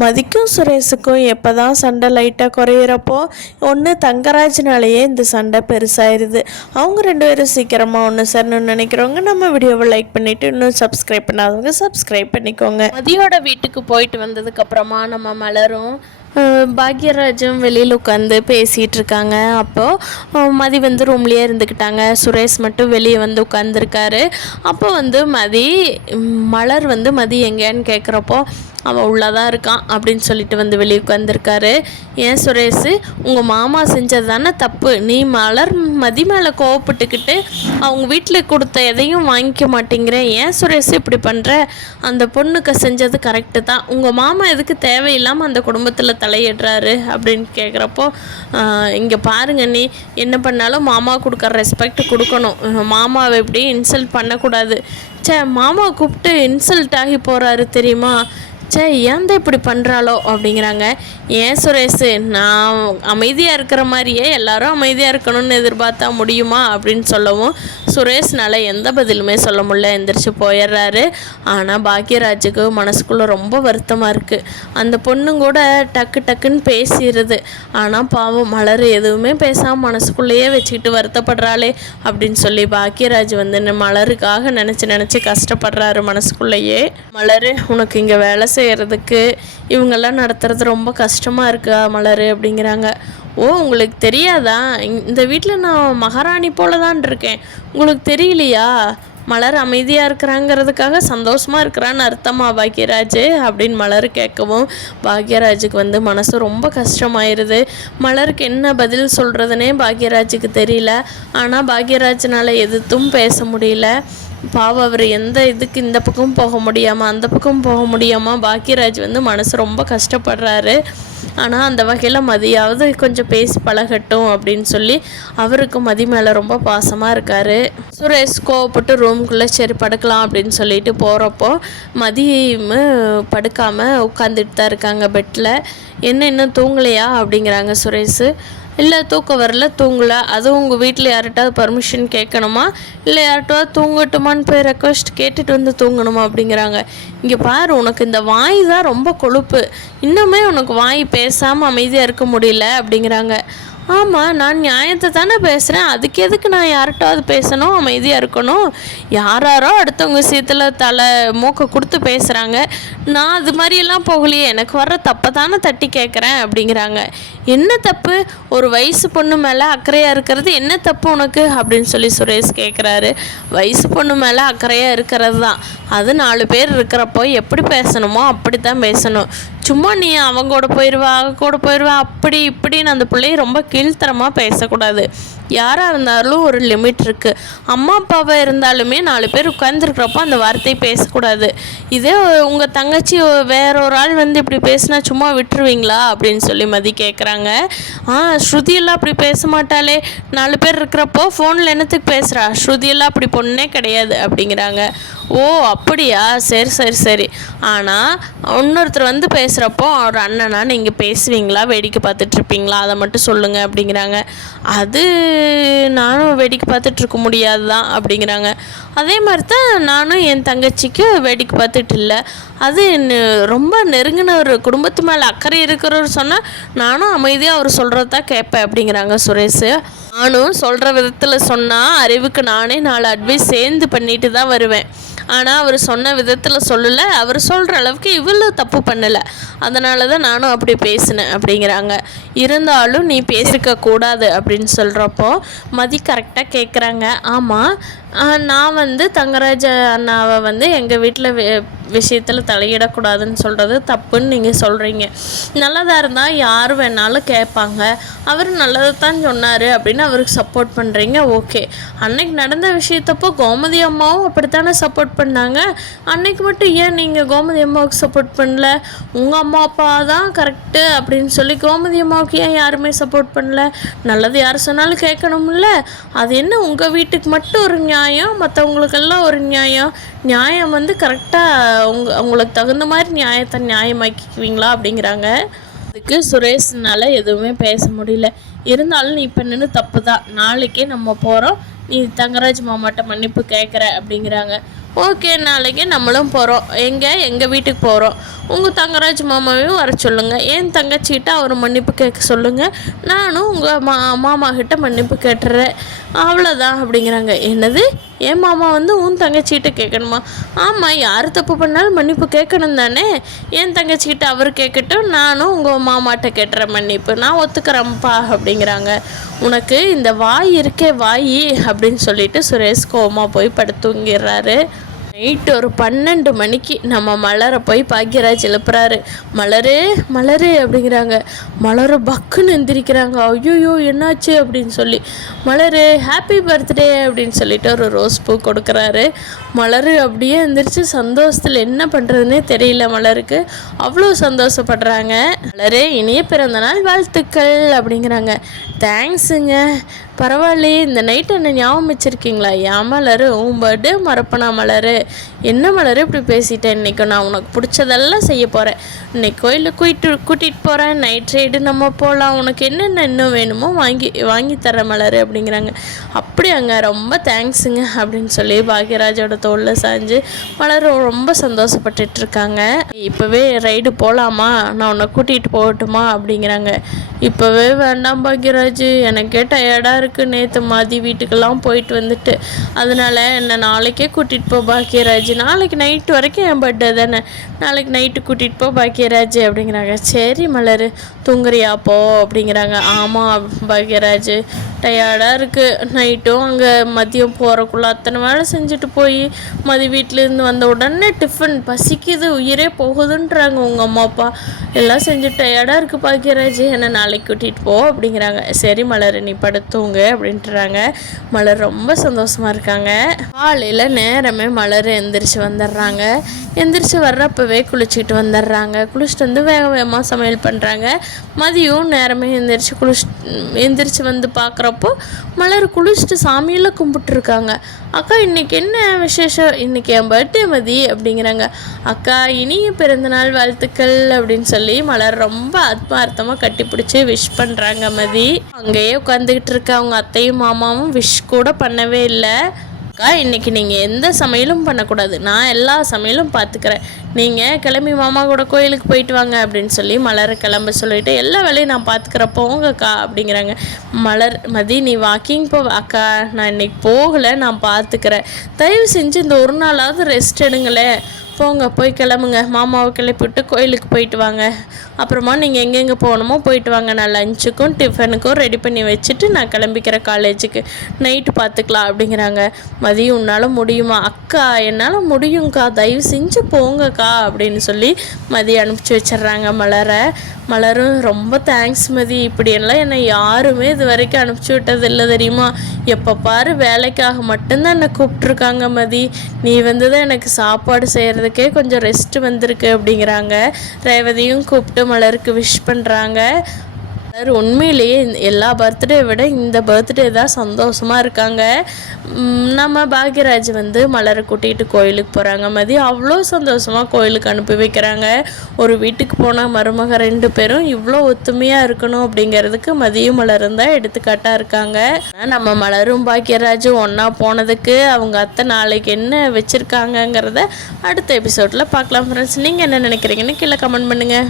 மதிக்கும் சுரேஷுக்கும் எப்போ தான் சண்டை லைட்டாக குறையிறப்போ ஒன்று தங்கராஜ்னாலேயே இந்த சண்டை பெருசாயிருது. அவங்க ரெண்டு பேரும் சீக்கிரமாக ஒன்று சேரணும்னு நினைக்கிறவங்க நம்ம வீடியோவை லைக் பண்ணிவிட்டு இன்னும் சப்ஸ்கிரைப் பண்ணாதவங்க சப்ஸ்கிரைப் பண்ணிக்கோங்க. மதியோட வீட்டுக்கு போயிட்டு வந்ததுக்கப்புறமா நம்ம மலரும் பாக்யராஜும் வெளியில் உட்காந்து பேசிகிட்டு இருக்காங்க. அப்போது மதி வந்து ரூம்லேயே இருந்துக்கிட்டாங்க. சுரேஷ் மட்டும் வெளியே வந்து உட்காந்துருக்காரு. அப்போ வந்து மலர் வந்து மதி எங்கேன்னு கேட்குறப்போ அவன் உள்ளதான் இருக்கான் அப்படின்னு சொல்லிட்டு வந்து வெளியே உட்காந்துருக்காரு. ஏன் சுரேஷ், உங்கள் மாமா செஞ்சது தானே தப்பு. நீ மதி மேலே கோவப்பட்டுக்கிட்டு அவங்க வீட்டில் கொடுத்த எதையும் வாங்கிக்க மாட்டேங்கிற. ஏன் சுரேஷ் இப்படி பண்ணுற? அந்த பொண்ணுக்கு செஞ்சது கரெக்டு தான். உங்கள் மாமா எதுக்கு தேவையில்லாமல் அந்த குடும்பத்தில் தலையிடுறாரு அப்படின்னு கேட்குறப்போ, இங்கே பாருங்க, நீ என்ன பண்ணாலும் மாமா கொடுக்குற ரெஸ்பெக்ட் கொடுக்கணும். மாமாவை இப்படி இன்சல்ட் பண்ணக்கூடாது. மாமா கூப்பிட்டு இன்சல்ட் ஆகி போகிறாரு தெரியுமா? ஏன் தான் இப்படி பண்ணுறாளோ அப்படிங்கிறாங்க. ஏன் சுரேஷ், நான் அமைதியாக இருக்கிற மாதிரியே எல்லாரும் அமைதியாக இருக்கணும்னு எதிர்பார்த்தா முடியுமா அப்படின்னு சொல்லவும் சுரேஷ்னால் எந்த பதிலுமே சொல்ல முடியல. எந்திரிச்சு போயிடுறாரு. ஆனால் பாக்யராஜுக்கு மனசுக்குள்ளே ரொம்ப வருத்தமாக இருக்குது. அந்த பொண்ணும் கூட டக்கு டக்குன்னு பேசிடுது. ஆனால் பாவம் மலர் எதுவுமே பேசாமல் மனசுக்குள்ளேயே வச்சுக்கிட்டு வருத்தப்படுறாளே அப்படின்னு சொல்லி பாக்யராஜ் வந்து மலருக்காக நினச்சி கஷ்டப்படுறாரு மனசுக்குள்ளேயே. மலர், உனக்கு இங்கே வேலை செய்கிறதுக்கு இவங்கெல்லாம் நடத்துறது ரொம்ப கஷ்டமாக இருக்கா மலர் அப்படிங்கிறாங்க. ஓ, உங்களுக்கு தெரியாதா? இந்த வீட்டில் நான் மகாராணி போல தான் இருக்கேன். உங்களுக்கு தெரியலையா? மலர் அமைதியாக இருக்கிறாங்கிறதுக்காக சந்தோஷமாக இருக்கிறான்னு அர்த்தமா பாக்யராஜ் அப்படின்னு மலர் கேட்கவும் பாக்யராஜுக்கு வந்து மனசு ரொம்ப கஷ்டமாயிருது. மலருக்கு என்ன பதில் சொல்கிறதுனே பாக்யராஜுக்கு தெரியல. ஆனால் பாக்யராஜனால் எதுவும் பேச முடியல. பாவம், அவர் எந்த இதுக்கு இந்த பக்கம் போக முடியாமல் அந்த பக்கம் போக முடியாமல் பாக்யராஜ் வந்து மனசு ரொம்ப கஷ்டப்படுறாரு. ஆனால் அந்த வகையில் மதியாவது கொஞ்சம் பேசி பழகட்டும் அப்படின்னு சொல்லி அவருக்கு மதி மேலே ரொம்ப பாசமாக இருக்கார். சுரேஷ் கோவப்பட்டு ரூம்குள்ளே சரி படுக்கலாம் அப்படின்னு சொல்லிட்டு போகிறப்போ மதியம் படுக்காமல் உட்காந்துட்டு தான் இருக்காங்க பெட்டில். என்ன இன்னும் தூங்கலையா அப்படிங்கிறாங்க சுரேஷ். இல்லை, தூக்கம் வரல, தூங்கலை. அதுவும் உங்கள் வீட்டில் யார்கிட்டாவது பர்மிஷன் கேட்கணுமா, இல்லை யார்கிட்டாவது தூங்கட்டுமான்னு போய் ரெக்வஸ்ட் கேட்டுட்டு வந்து தூங்கணுமா அப்படிங்கிறாங்க. இங்கே பாரு, உனக்கு இந்த வாய் தான் ரொம்ப கொழுப்பு. இன்னுமே உனக்கு வாய் பேசாமல் அமைதியாக இருக்க முடியல அப்படிங்கிறாங்க. ஆமாம், நான் நியாயத்தை தானே பேசுகிறேன். அதுக்கு எதுக்கு நான் யார்கிட்டாவது பேசணும், அமைதியாக இருக்கணும்? யாரோ அடுத்தவங்க விஷயத்தில் மூக்கை கொடுத்து பேசுகிறாங்க. நான் அது மாதிரியெல்லாம் போகலையே. எனக்கு வர்ற தப்பை தானே தட்டி கேட்குறேன் அப்படிங்கிறாங்க. என்ன தப்பு? ஒரு வயசு பொண்ணு மேலே அக்கறையாக இருக்கிறது என்ன தப்பு உனக்கு அப்படின்னு சொல்லி சுரேஷ் கேட்குறாரு. வயசு பொண்ணு மேலே அக்கறையாக இருக்கிறது தான். அது 4 பேர் இருக்கிறப்போ எப்படி பேசணுமோ அப்படி தான் பேசணும். சும்மா நீ அவங்க கூட போயிடுவா அப்படி இப்படின்னு அந்த பிள்ளைய ரொம்ப கீழ்த்தரமாக பேசக்கூடாது. யாராக இருந்தாலும் ஒரு லிமிட் இருக்குது. அம்மா அப்பாவாக இருந்தாலுமே 4 பேர் உட்காந்துருக்கிறப்போ அந்த வார்த்தையை பேசக்கூடாது. இதே உங்கள் தங்கச்சி வேற ஒரு ஆள் வந்து இப்படி பேசினா சும்மா விட்டுருவீங்களா அப்படின்னு சொல்லி மதி கேட்குறாங்க. ஸ்ருதியெல்லாம் அப்படி பேச மாட்டாளே, 4 பேர் இருக்கிறப்போ ஃபோனில் என்னத்துக்கு பேசுகிறா? ஸ்ருதியெல்லாம் அப்படி பொண்ணே கிடையாது அப்படிங்கிறாங்க. ஓ, அப்படியா? சரி. ஆனால் இன்னொருத்தர் வந்து பேசுகிறப்போ அவர் அண்ணனா நீங்கள் பேசுவீங்களா, வேடிக்கை பார்த்துட்ருப்பீங்களா? அதை மட்டும் சொல்லுங்கள் அப்படிங்கிறாங்க. அது நானும் வேடிக்கை பார்த்துட்ருக்க முடியாது தான் அப்படிங்கிறாங்க. அதே மாதிரி தான் நானும் என் தங்கச்சிக்கு வேடிக்கை பார்த்துட்டு இல்லை. அது ரொம்ப நெருங்கின ஒரு குடும்பத்து மேலே அக்கறை இருக்கிறவர் சொன்னால் நானும் அமைதியாக அவர் சொல்கிறது தான் கேட்பேன் அப்படிங்கிறாங்க சுரேஷ். நானும் சொல்கிற விதத்தில் சொன்னால் அறிவுக்கு நானே 4 அட்வைஸ் சேர்ந்து பண்ணிட்டு தான் வருவேன். ஆனால் அவர் சொன்ன விதத்தில் சொல்லலை. அவர் சொல்கிற அளவுக்கு இவ்வளோ தப்பு பண்ணலை. அதனால தான் நானும் அப்படி பேசினேன் அப்படிங்கிறாங்க. இருந்தாலும் நீ பேசியிருக்க கூடாது அப்படின்னு சொல்கிறப்போ மதி கரெக்டாக கேட்குறாங்க. ஆமாம், நான் வந்து தங்கராஜ அண்ணாவை வந்து எங்கள் வீட்டில் விஷயத்தில் தலையிடக்கூடாதுன்னு சொல்கிறது தப்புன்னு நீங்கள் சொல்கிறீங்க. நல்லதாக இருந்தால் யார் வேணாலும் கேட்பாங்க. அவர் நல்லதை தான் சொன்னார் அப்படின்னு அவருக்கு சப்போர்ட் பண்ணுறீங்க. ஓகே, அன்னைக்கு நடந்த விஷயத்தப்போ கோமதி அம்மாவும் அப்படித்தானே சப்போர்ட் பண்ணாங்க. அன்னைக்கு மட்டும் ஏன் நீங்கள் கோமதி அம்மாவுக்கு சப்போர்ட் பண்ணல? உங்கள் அம்மா அப்பா தான் கரெக்டு அப்படின்னு சொல்லி கோமதி அம்மாவுக்கு ஏன் யாருமே சப்போர்ட் பண்ணல? நல்லது யார் சொன்னாலும் கேட்கணும்ல. அது என்ன உங்கள் வீட்டுக்கு மட்டும் ஒரு நியாயம், மற்றவங்களுக்கெல்லாம் ஒரு நியாயம் வந்து கரெக்டாக உங்களுக்கு தகுந்த மாதிரி நியாயத்தை நியாயமாக்கிக்குவீங்களா அப்படிங்கிறாங்க. அதுக்கு சுரேஷ்னால் எதுவுமே பேச முடியல. இருந்தாலும் நீ இப்போ நின்று தப்பு தான். நாளைக்கே நம்ம போகிறோம், நீ தங்கராஜ் மாமாட்ட மன்னிப்பு கேட்குற அப்படிங்கிறாங்க. ஓகே, நாளைக்கு நம்மளும் போகிறோம். எங்கள் வீட்டுக்கு போகிறோம். உங்கள் தங்கராஜ் மாமாவையும் வர சொல்லுங்கள். என் தங்கச்சிக்கிட்ட அவர் மன்னிப்பு கேட்க சொல்லுங்கள். நானும் உங்கள் மாமா கிட்ட மன்னிப்பு கேட்டுறேன். அவ்வளோதான் அப்படிங்கிறாங்க. என்னது, என் மாமா வந்து உன் தங்கச்சிக்கிட்ட கேட்கணுமா? ஆமாம், யார் தப்பு பண்ணாலும் மன்னிப்பு கேட்கணும் தானே. என் தங்கச்சிக்கிட்ட அவர் கேட்கட்டும், நானும் உங்கள் மாமாட்ட கேட்டுறேன் மன்னிப்பு. நான் ஒத்துக்கிறேன்ப்பா அப்படிங்கிறாங்க. உனக்கு இந்த வாய் இருக்கே வாய் அப்படின்னு சொல்லிட்டு சுரேஷ் கோவமாக போய் படுத்துங்கிடுறாரு. நைட்டு ஒரு 12 மணிக்கு நம்ம மலரை போய் பாக்யராஜ் எழுப்புறாரு. மலரு மலரு அப்படிங்கிறாங்க. மலரு பக்குன்னு எந்திரிக்கிறாங்க. ஐயோ என்னாச்சு அப்படின்னு சொல்லி, மலரு ஹாப்பி பர்த்டே அப்படின்னு சொல்லிட்டு ஒரு ரோஸ் பூ கொடுக்குறாரு. மலரு அப்படியே எந்திரிச்சு சந்தோஷத்தில் என்ன பண்ணுறதுனே தெரியல. மலருக்கு அவ்வளோ சந்தோஷப்படுறாங்க. மலரு இனிய பிறந்தநாள் வாழ்த்துக்கள் அப்படிங்கிறாங்க. தேங்க்ஸுங்க, பரவாயில்லையே, இந்த நைட்டு என்ன ஞாபகம் வச்சுருக்கீங்களா? ஏன் மலரு, உன் பர்த்டே மறப்பனா மலரு? என்ன மலரு இப்படி பேசிட்டேன்? இன்றைக்கி நான் உனக்கு பிடிச்சதெல்லாம் செய்ய போகிறேன். இன்னைக்கு கோயிலுக்கு கூட்டிகிட்டு போகிறேன். நைட் ரைடு நம்ம போகலாம். உனக்கு என்னென்ன இன்னும் வேணுமோ வாங்கி தரேன் மலரு அப்படிங்கிறாங்க. அப்படியாங்க, ரொம்ப தேங்க்ஸுங்க அப்படின்னு சொல்லி பாக்யராஜோட தோளில் சாஞ்சு மலர் ரொம்ப சந்தோஷப்பட்டுட்ருக்காங்க. இப்போவே ரைடு போகலாமா? நான் உன்னை கூட்டிகிட்டு போகட்டுமா அப்படிங்கிறாங்க. இப்போவே வேண்டாம் பாக்யராஜ், எனக்கே டயர்டாக இருக்குது. நேற்று மதி வீட்டுக்கெல்லாம் போயிட்டு வந்துட்டு, அதனால் என்னை நாளைக்கே கூட்டிகிட்டு போ பாக்யராஜ். நாளைக்கு நைட்டு வரைக்கும் என் பர்த்டே தானே, நாளைக்கு நைட்டு கூட்டிகிட்டு போ பாக்யராஜ் அப்படிங்கிறாங்க. சரி மலர், தூங்குறியா போ அப்படிங்கிறாங்க. ஆமாம் பாக்யராஜ், டயர்டாக இருக்குது. நைட்டும் அங்கே மதியம் போகிறக்குள்ள அத்தனை வேலை செஞ்சுட்டு போய் மதி வீட்டிலேருந்து வந்த உடனே டிஃபன் பசிக்குது, உயிரே போகுதுன்றாங்க உங்கள் அம்மா அப்பா. எல்லாம் செஞ்சு டயர்டாக இருக்குது பாக்யராஜ், என்னை நாளைக்கு கூட்டிகிட்டு போ அப்படிங்கிறாங்க. சரி மலர், நீ படுத்துங்க அப்படின்ட்டுறாங்க. மலர் ரொம்ப சந்தோஷமாக இருக்காங்க. காலையில் நேரமே மலர் எந்திரிச்சு வந்துடுறாங்க. எந்திரிச்சு வர்றப்பவே குளிச்சுக்கிட்டு வந்துடுறாங்க. குளிச்சுட்டு வந்து வேகமாக சமையல் பண்ணுறாங்க. மதியம் நேரமே எந்திரிச்சு வந்து பார்க்குறப்போ மலர் குளிச்சுட்டு சாமியெல்லாம் கும்பிட்டுருக்காங்க. அக்கா, இன்றைக்கி என்ன விசேஷம்? இன்றைக்கி என் பர்த்டே மதி அப்படிங்கிறாங்க. அக்கா, இனிய பிறந்தநாள் வாழ்த்துக்கள் அப்படின்னு சொல்லி மலர் ரொம்ப ஆத்மார்த்தமாக கட்டிப்பிடிச்சி விஷ் பண்ணுறாங்க. மதி அங்கேயே உட்காந்துக்கிட்டு இருக்க அவங்க அத்தையும் மாமாவும் விஷ் கூட பண்ணவே இல்லை. அக்கா, இன்றைக்கி நீங்கள் எந்த சமையலும் பண்ணக்கூடாது, நான் எல்லா சமையலும் பார்த்துக்கிறேன். நீங்கள் கிளம்பி மாமா கூட கோயிலுக்கு போயிட்டு வாங்க அப்படின்னு சொல்லி மலரை கிளம்ப சொல்லிவிட்டு, எல்லா வேலையும் நான் பார்த்துக்கிறேன் போங்கக்கா அப்படிங்கிறாங்க. மதி, நீ வாக்கிங் போ. அக்கா, நான் இன்றைக்கி போகலை, நான் பார்த்துக்கிறேன். தயவு செஞ்சு இந்த ஒரு நாளாவது ரெஸ்ட் எடுங்களேன். போங்க, போய் கிளம்புங்க. மாமாவை கிளப்பிவிட்டு கோயிலுக்கு போயிட்டு வாங்க. அப்புறமா நீங்கள் எங்கெங்கே போகணுமோ போயிட்டு வாங்க. நான் லஞ்சுக்கும் டிஃபனுக்கும் ரெடி பண்ணி வச்சுட்டு நான் கிளம்பிக்கிறேன் காலேஜுக்கு. நைட்டு பார்த்துக்கலாம் அப்படிங்கிறாங்க. மதியம் உன்னால் முடியுமா? அக்கா, என்னால் முடியுங்க்கா, தயவு செஞ்சு போங்கக்கா அப்படின்னு சொல்லி மதியம் அனுப்பிச்சி வச்சிட்றாங்க மலரை. மலரும் ரொம்ப தேங்க்ஸ் மதி, இப்படியெல்லாம் என்னை யாருமே இது வரைக்கும் அனுப்பிச்சி விட்டதில்லை தெரியுமா? எப்போ பாரு வேலைக்காக மட்டும்தான் என்னை கூப்பிட்ருக்காங்க மதி. நீ வந்து தான் எனக்கு சாப்பாடு செய்கிறதுக்கே கொஞ்சம் ரெஸ்ட் வந்திருக்கு அப்படிங்கிறாங்க. ரேவதியும் கூப்பிட்டு மலருக்கு விஷ் பண்ணுறாங்க. மலர் உண்மையிலேயே எல்லா பர்த்டே விட இந்த பர்த்டே தான் சந்தோஷமாக இருக்காங்க. நம்ம பாக்யராஜ் வந்து மலரை கூட்டிகிட்டு கோயிலுக்கு போகிறாங்க. மதியம் அவ்வளோ சந்தோஷமாக கோயிலுக்கு அனுப்பி வைக்கிறாங்க. ஒரு வீட்டுக்கு போனால் மருமக 2 பேரும் இவ்வளோ ஒத்துமையாக இருக்கணும் அப்படிங்கிறதுக்கு மதியம் மலரும் தான் எடுத்துக்காட்டாக இருக்காங்க. நம்ம மலரும் பாக்யராஜும் ஒன்றா போனதுக்கு அவங்க அத்தை நாளைக்கு என்ன வச்சுருக்காங்கங்கிறத அடுத்த எபிசோடில் பார்க்கலாம் ஃப்ரெண்ட்ஸ். நீங்கள் என்ன நினைக்கிறீங்கன்னு கீழே கமெண்ட் பண்ணுங்கள்.